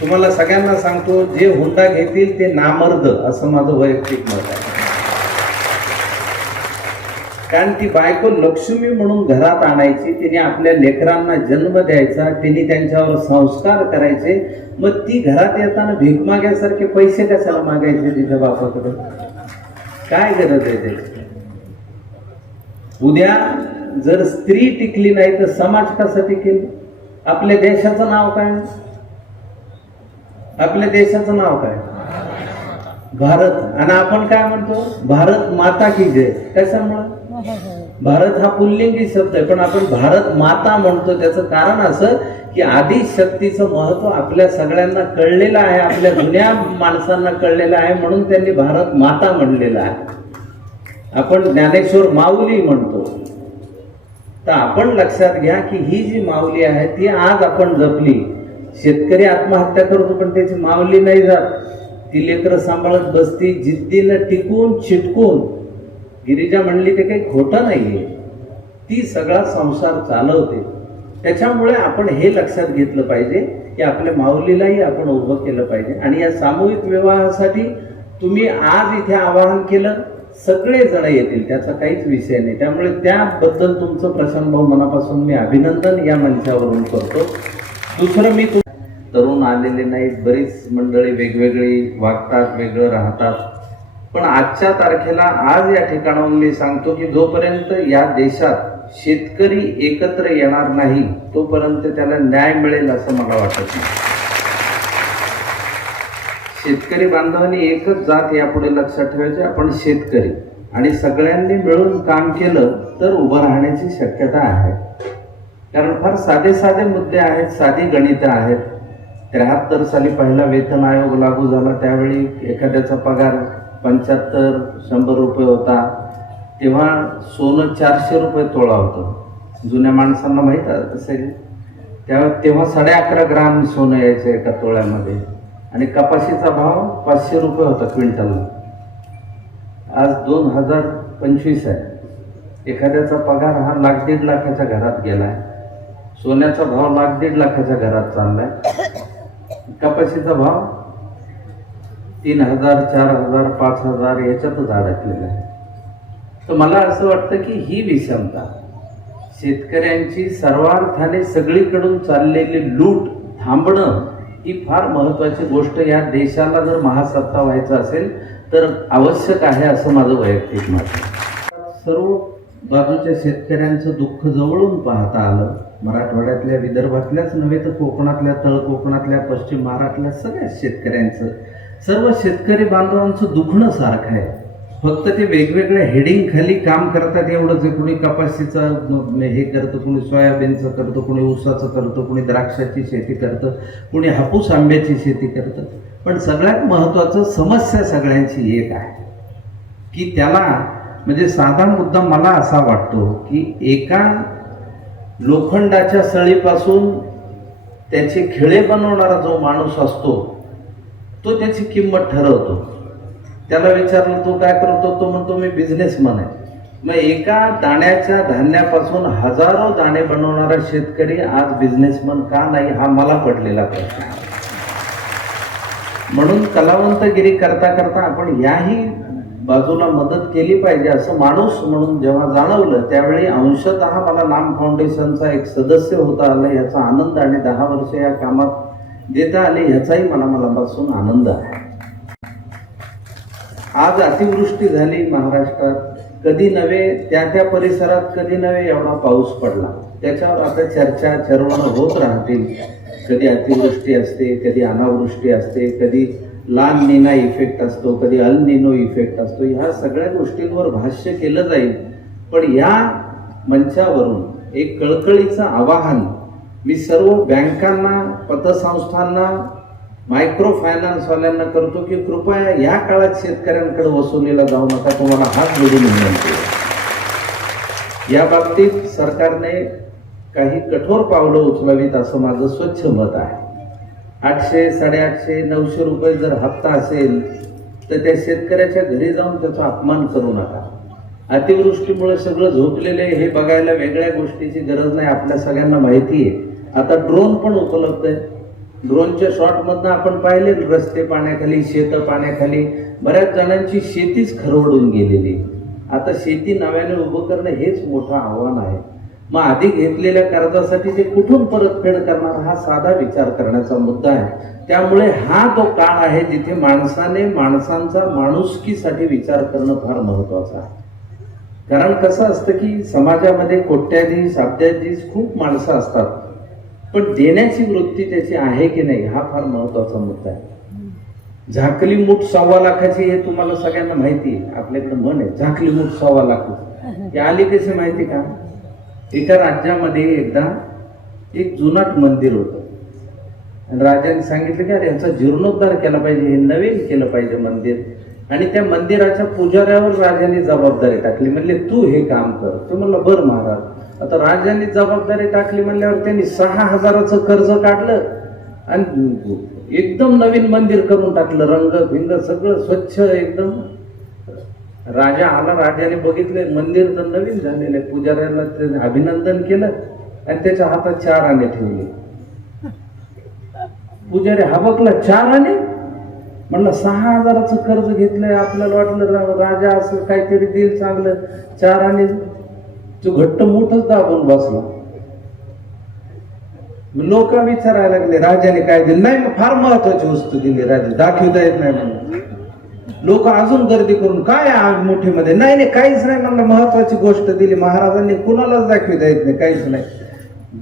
तुम्हाला सगळ्यांना सांगतो, जे हुंडा घेतील ते नामर्द, असं माझं वैयक्तिक मत आहे. कारण ती बायको लक्ष्मी म्हणून घरात आणायची, तिने आपल्या लेकरांना जन्म द्यायचा, तिने त्यांच्यावर संस्कार करायचे. मग ती घरात येताना भीक माग्यासारखे पैसे कशाला मागायचे तिच्या बापाकडे? काय गरज आहे त्याची? उद्या जर स्त्री टिकली नाही तर समाज कसा टिकेल? आपल्या देशाचं नाव काय? आपल्या देशाचं नाव काय? भारत. आणि आपण काय म्हणतो? भारत माता की जय. कशामुळे? भारत हा पुल्लिंगी शब्द आहे, पण आपण भारत माता म्हणतो. त्याचं कारण असं की आदी शक्तीचं महत्व आपल्या सगळ्यांना कळलेलं आहे, आपल्या जुन्या माणसांना कळलेलं आहे, म्हणून त्यांनी भारत माता म्हणलेलं आहे. आपण ज्ञानेश्वर माऊली म्हणतो. तर आपण लक्षात घ्या की ही जी माऊली आहे ती आज आपण जपली. शेतकरी आत्महत्या करतो पण त्याची माऊली नाही जात. ती लेकरं सांभाळत बसती, जिद्दीनं टिकून चिटकून. गिरिजा म्हणली ते काही खोटं नाहीये, ती सगळा संसार चालवते. त्याच्यामुळे आपण हे लक्षात घेतलं पाहिजे की आपल्या माऊलीलाही आपण उभं केलं पाहिजे. आणि या सामूहिक विवाहासाठी तुम्ही आज इथे आवाहन केलं, सगळे जण येतील, त्याचा काहीच विषय नाही. त्यामुळे त्याबद्दल तुमचं प्रशांत भाऊ मनापासून मी अभिनंदन या मंचावरून करतो. दुसरं, मी तरुण आलेले नाहीत, बरीच मंडळी वेगवेगळी वागतात, वेगळं राहतात. पण आजच्या तारखेला आज या ठिकाणाहून मी सांगतो की जोपर्यंत या देशात शेतकरी एकत्र येणार नाही तोपर्यंत त्याला न्याय मिळेल असं मला वाटत नाही. शेतकरी बांधवांनी एकच जात यापुढे लक्षात ठेवायची, आपण शेतकरी, आणि सगळ्यांनी मिळून काम केलं तर उभं राहण्याची शक्यता आहे. कारण फार साधे साधे मुद्दे आहेत, साधी गणितं आहेत. 73 साली पहिला वेतन आयोग लागू झाला, त्यावेळी एखाद्याचा पगार 75-100 रुपये होता. तेव्हा सोनं 400 रुपये तोळा होतं. जुन्या माणसांना माहीत असेल, तेव्हा 11.5 ग्राम सोनं यायचं एका तोळ्यामध्ये. आणि कपाशीचा भाव 500 रुपये होता क्विंटलला. आज 2025 आहे. एखाद्याचा पगार हा 1,00,000-1.5 लाखाच्या घरात गेलाय. सोन्याचा भाव 1,00,000-1.5 लाखाच्या घरात चाललाय. कपाशीचा भाव 3,000, 4,000, 5,000 याच्यातच अडकलेला आहे. तर मला असं वाटतं की ही विषमता, शेतकऱ्यांची सर्वार्थाने सगळीकडून चाललेली लूट थांबणं ही फार महत्वाची गोष्ट या देशाला जर महासत्ता व्हायचं असेल तर आवश्यक आहे, असं माझं वैयक्तिक मत आहे. सर्व बाजूच्या शेतकऱ्यांचं दुःख जवळून पाहता आलं. मराठवाड्यातल्या, विदर्भातल्याच नव्हे तर कोकणातल्या, तळ कोकणातल्या, पश्चिम महाराष्ट्रातल्या सगळ्या शेतकऱ्यांचं, सर्व शेतकरी बांधवांचं दुखणं सारखं आहे. फक्त ते वेगवेगळ्या हेडिंग खाली काम करतात एवढंच. कुणी कपाशीचं हे करतं, कुणी सोयाबीनचं करतं, कुणी ऊसाचं करतं, कुणी द्राक्षाची शेती करतं, कुणी हापूस आंब्याची शेती करतं. पण सगळ्यात महत्त्वाचं, समस्या सगळ्यांची एक आहे की त्याला, म्हणजे साधा मुद्दा मला असा वाटतो की एका लोखंडाच्या सळीपासून त्याचे खिळे बनवणारा जो माणूस असतो तो त्याची किंमत ठरवतो. त्याला विचारलं तो काय करतो, तो म्हणतो मी बिझनेसमन आहे. मग एका दाण्याच्या धान्यापासून हजारो दाणे बनवणारा शेतकरी आज बिझनेसमन का नाही, हा मला पडलेला प्रश्न आहे. म्हणून कलावंतगिरी करता करता आपण याही बाजूला मदत केली पाहिजे असं माणूस म्हणून जेव्हा जाणवलं, त्यावेळी अंशतः मला नाम फाउंडेशनचा एक सदस्य होता आला याचा आनंद, आणि 10 वर्ष या कामात देता आले ह्याचाही मला मनापासून आनंद आहे. आज अतिवृष्टी झाली महाराष्ट्रात, कधी नव्हे त्या परिसरात कधी नव्हे एवढा पाऊस पडला. त्याच्यावर आता चर्चा चर्वणं होत राहतील. कधी अतिवृष्टी असते, कधी अनावृष्टी असते, कधी लाल निना इफेक्ट असतो, कधी अल निनो इफेक्ट असतो. ह्या सगळ्या गोष्टींवर भाष्य केलं जाईल. पण या मंचावरून एक कळकळीचं आवाहन मी सर्व बँकांना, पतसंस्थांना, मायक्रो फायनान्सवाल्यांना करतो की कृपया या काळात शेतकऱ्यांकडे वसुलीला जाऊ नका. तुम्हाला हात जोडून विनंती आहे. या बाबतीत सरकारने काही कठोर पावलं उचलावीत असं माझं स्वच्छ मत आहे. 800, 850, 900 रुपये जर हप्ता असेल तर त्या शेतकऱ्याच्या घरी जाऊन त्याचा अपमान करू नका. अतिवृष्टीमुळे सगळं झोपलेलं आहे हे बघायला वेगळ्या गोष्टीची गरज नाही. आपल्या सगळ्यांना माहिती आहे आता ड्रोन पण उपलब्ध आहे. ड्रोनच्या शॉट मधनं आपण पाहिले रस्ते पाण्याखाली, शेतं पाण्याखाली, बऱ्याच जणांची शेतीच खरवडून गेलेली. आता शेती नव्याने उभं करणं हेच मोठं आव्हान आहे. मग आधी घेतलेल्या कर्जासाठी ते कुठून परतफेड करणार, हा साधा विचार करण्याचा मुद्दा आहे. त्यामुळे हा तो काळ आहे जिथे माणसाने माणसांचा माणुसकीसाठी विचार करणं फार महत्वाचं आहे. कारण कसं असतं की समाजामध्ये कोट्याधीश, अब्जाधीश खूप माणसं असतात, पण देण्याची वृत्ती त्याची आहे की नाही हा फार महत्वाचा मुद्दा आहे. झाकली मूठ 1.25 लाखाची हे तुम्हाला सगळ्यांना माहिती आहे. आपल्याकडे म्हण आहे, झाकली मूठ 1.25 लाख. हे आली कशी माहिती का? एका राज्यामध्ये एकदा एक जुनाट मंदिर होतं आणि राजाने सांगितलं की अरे ह्याचा जीर्णोद्धार केला पाहिजे, हे नवीन केलं पाहिजे मंदिर. आणि त्या मंदिराच्या पुजाऱ्यावर राजाने जबाबदारी टाकली. म्हणले तू हे काम कर. तो म्हणला बर महाराज. आता राजाने जबाबदारी टाकली म्हणल्यावर त्यांनी 6,000चं कर्ज काढलं आणि एकदम नवीन मंदिर करून टाकलं. रंग भिंग सगळं स्वच्छ एकदम. राजा आला, राजाने बघितलं मंदिर तर नवीन झालेलं आहे. पुजाऱ्याला त्याने अभिनंदन केलं आणि त्याच्या हातात 4 आणे ठेवले. पुजारी हबकला, 4 आणे? म्हणलं 6,000चं कर्ज घेतलंय, आपल्याला वाटलं राजा असं काहीतरी देईल चांगलं, 4 आणे. तो घट्ट मोठच दाबून बसला. लोक विचारायला लागले राजाने काय दिलं. नाही, मग फार महत्वाची वस्तू दिली राजा, दाखवता येत नाही म्हणून. लोक अजून गर्दी करून काय आज मोठीमध्ये, नाही नाही काहीच नाही म्हणलं, महत्वाची गोष्ट दिली महाराजांनी, कुणालाच दाखवता येत नाही, काहीच नाही.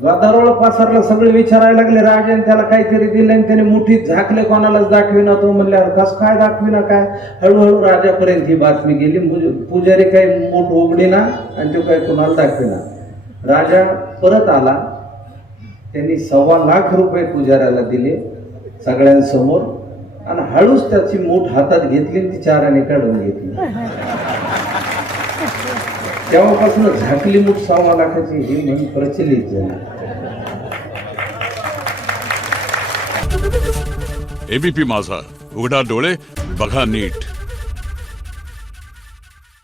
गदारोळ पसरला, सगळे विचारायला लागले राजाने त्याला काहीतरी दिलं आणि त्याने मुठीत झाकले, कोणालाच दाखविना. तो म्हणल्यावर कस काय दाखविना काय? हळूहळू राजापर्यंत ही बातमी गेली. पुजारी काही मूठ उघडीना आणि तो काही कोणाला दाखविना. राजा परत आला, त्यांनी 1.25 लाख रुपये पुजाऱ्याला दिले सगळ्यांसमोर आणि हळूच त्याची मूठ हातात घेतली आणि ती 4 आणे काढून घेतली. तेव्हापासून झाकली मूठ 1.25 लाखाची ही म्हण प्रचलित झाली. एबीपी माझा, उघडा डोळे बघा नीट.